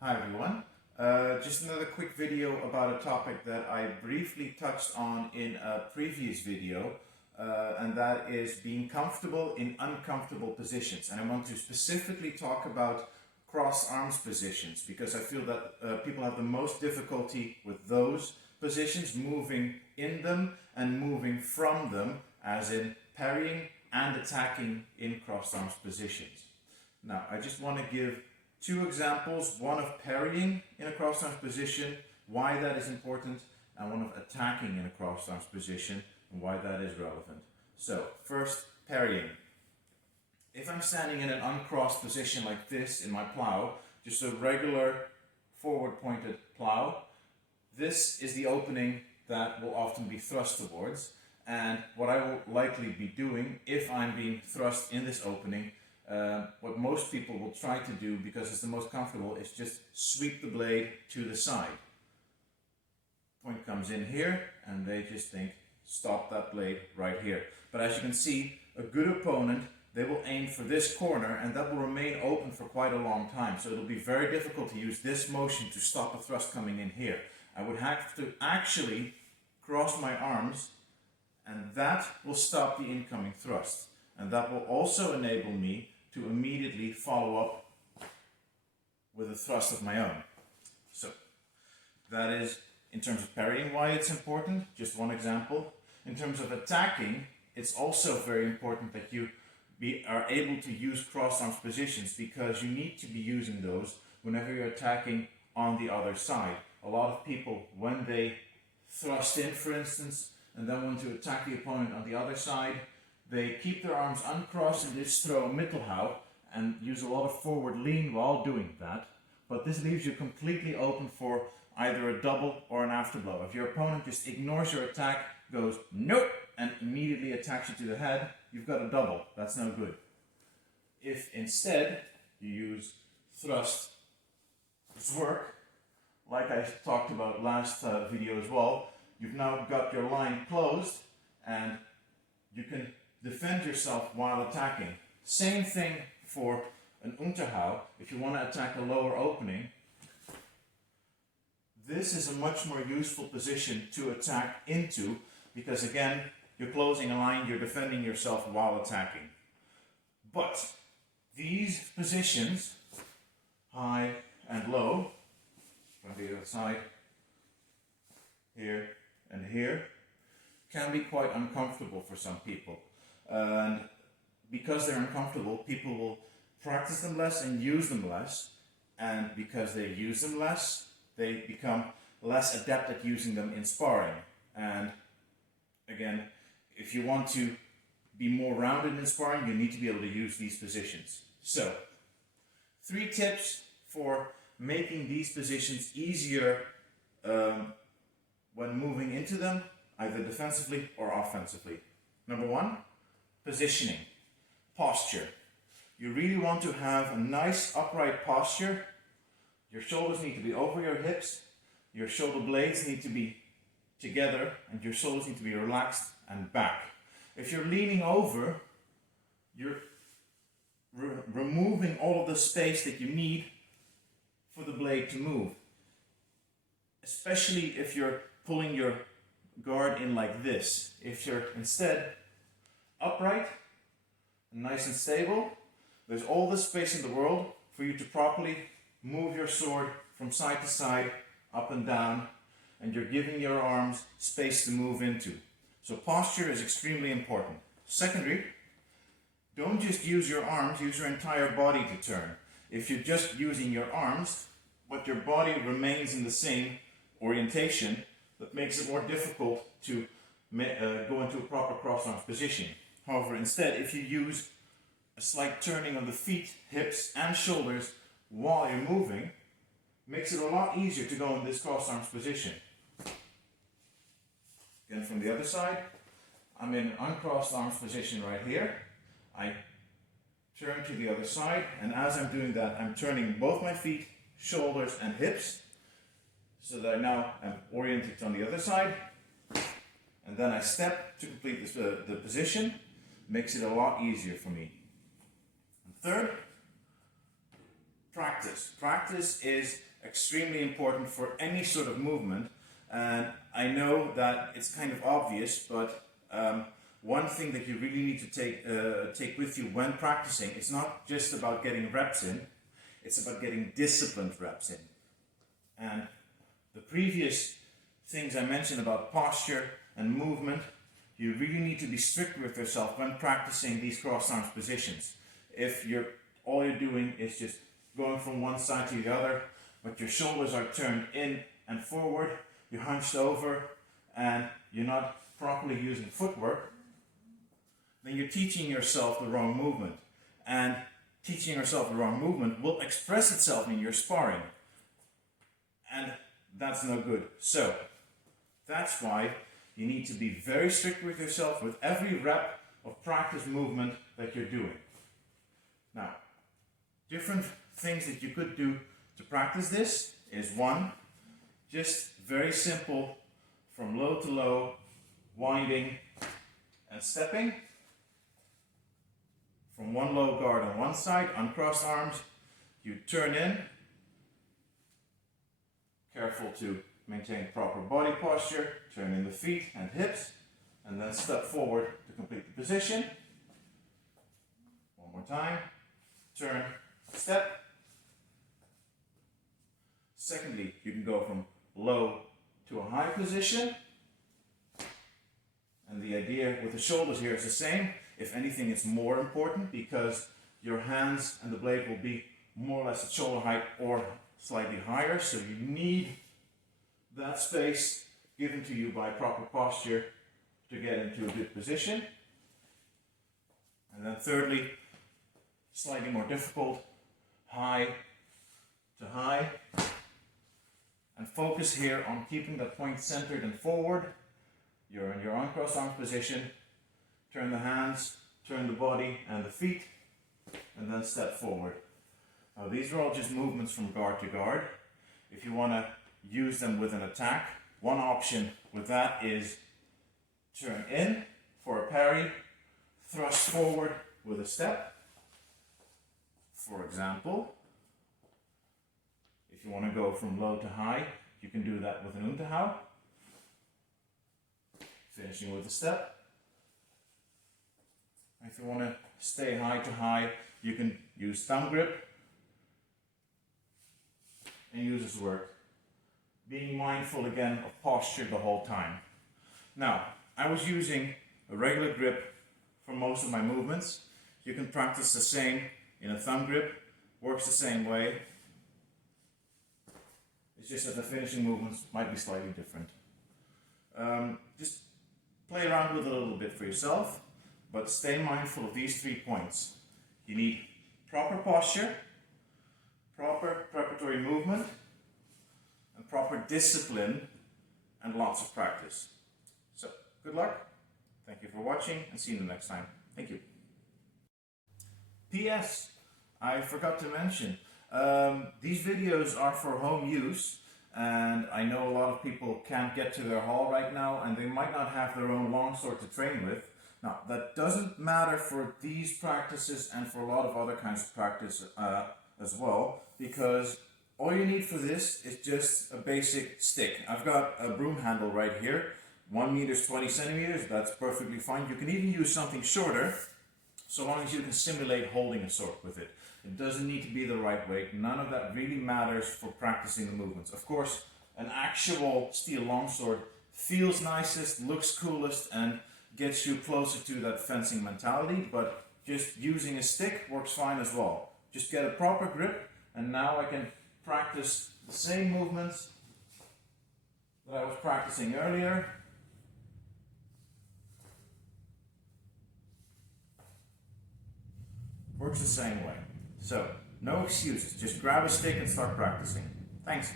Hi everyone. Just another quick video about a topic that I briefly touched on in a previous video, and that is being comfortable in uncomfortable positions. And I want to specifically talk about cross arms positions because I feel that people have the most difficulty with those positions, moving in them and moving from them, as in parrying and attacking in cross arms positions. Now, I just want to give two examples, one of parrying in a cross arms position, why that is important, and one of attacking in a cross arms position, and why that is relevant. So, first, parrying. If I'm standing in an uncrossed position like this in my plow, just a regular forward pointed plow, this is the opening that will often be thrust towards, and what I will likely be doing if I'm being thrust in this opening, what most people will try to do, because it's the most comfortable, is just sweep the blade to the side. Point comes in here, and they just think, stop that blade right here. But as you can see, a good opponent, they will aim for this corner, and that will remain open for quite a long time. So it'll be very difficult to use this motion to stop a thrust coming in here. I would have to actually cross my arms, and that will stop the incoming thrust. And that will also enable me to immediately follow up with a thrust of my own. So that is, in terms of parrying, why it's important. Just one example. In terms of attacking, it's also very important that you are able to use cross arms positions, because you need to be using those whenever you're attacking on the other side. A lot of people, when they thrust in, for instance, and then want to attack the opponent on the other side, they keep their arms uncrossed and just throw a mittelhou and use a lot of forward lean while doing that. But this leaves you completely open for either a double or an afterblow. If your opponent just ignores your attack, goes nope, and immediately attacks you to the head, you've got a double. That's no good. If instead you use thrust work, like I talked about last video as well, you've now got your line closed and you can defend yourself while attacking. Same thing for an Unterhau. If you want to attack a lower opening, this is a much more useful position to attack into, because again, you're closing a line, you're defending yourself while attacking. But these positions, high and low, from the other side, here and here, can be quite uncomfortable for some people. And because they're uncomfortable, people will practice them less and use them less. And because they use them less, they become less adept at using them in sparring. And again, if you want to be more rounded in sparring, you need to be able to use these positions. So, 3 tips for making these positions easier when moving into them, either defensively or offensively. Number 1, positioning, posture. You really want to have a nice upright posture. Your shoulders need to be over your hips, your shoulder blades need to be together, and your shoulders need to be relaxed and back. If you're leaning over, you're removing all of the space that you need for the blade to move. Especially if you're pulling your guard in like this. If you're instead upright, nice and stable, there's all the space in the world for you to properly move your sword from side to side, up and down, and you're giving your arms space to move into. So posture is extremely important. Secondly, don't just use your arms, use your entire body to turn. If you're just using your arms, but your body remains in the same orientation, that makes it more difficult to go into a proper cross-arms position. However, instead, if you use a slight turning of the feet, hips and shoulders while you're moving, makes it a lot easier to go in this cross-arms position. Again, from the other side, I'm in an uncrossed arms position right here. I turn to the other side, and as I'm doing that, I'm turning both my feet, shoulders and hips, so that I now am oriented on the other side, and then I step to complete this, the position. Makes it a lot easier for me. And third, practice. Practice is extremely important for any sort of movement. And I know that it's kind of obvious, but one thing that you really need to take with you when practicing, it's not just about getting reps in, it's about getting disciplined reps in. And the previous things I mentioned about posture and movement, you really need to be strict with yourself when practicing these crossed arms positions. If all you're doing is just going from one side to the other, but your shoulders are turned in and forward, you're hunched over, and you're not properly using footwork, then you're teaching yourself the wrong movement. And teaching yourself the wrong movement will express itself in your sparring. And that's no good. So, that's why you need to be very strict with yourself with every rep of practice movement that you're doing. Now, different things that you could do to practice this is one, just very simple, from low to low, winding and stepping. From one low guard on one side, uncrossed arms, you turn in, careful to maintain proper body posture, turn in the feet and hips, and then step forward to complete the position. One more time, turn, step. Secondly, you can go from low to a high position. And the idea with the shoulders here is the same. If anything, it's more important because your hands and the blade will be more or less at shoulder height or slightly higher. So you need that space given to you by proper posture to get into a good position. And then thirdly, slightly more difficult, high to high. And focus here on keeping the point centered and forward. You're in your uncrossed arms position. Turn the hands, turn the body and the feet, and then step forward. Now these are all just movements from guard to guard. If you want to use them with an attack, one option with that is turn in for a parry, thrust forward with a step. For example, if you want to go from low to high, you can do that with an Unterhau. Finishing with a step. If you want to stay high to high, you can use thumb grip and use this work. Being mindful again of posture the whole time. Now, I was using a regular grip for most of my movements. You can practice the same in a thumb grip, works the same way. It's just that the finishing movements might be slightly different. Just play around with it a little bit for yourself, but stay mindful of these 3 points. You need proper posture, proper preparatory movement, and proper discipline, and lots of practice. So, good luck. Thank you for watching, and see you the next time. Thank you. P.S. I forgot to mention, these videos are for home use, and I know a lot of people can't get to their hall right now, and they might not have their own longsword to train with. Now, that doesn't matter for these practices and for a lot of other kinds of practice as well, because all you need for this is just a basic stick. I've got a broom handle right here, 1 meter, 20 centimeters, that's perfectly fine. You can even use something shorter, so long as you can simulate holding a sword with it. It doesn't need to be the right weight. None of that really matters for practicing the movements. Of course, an actual steel longsword feels nicest, looks coolest, and gets you closer to that fencing mentality, but just using a stick works fine as well. Just get a proper grip, and now I can practice the same movements that I was practicing earlier. Works the same way. So, no excuses. Just grab a stick and start practicing. Thanks.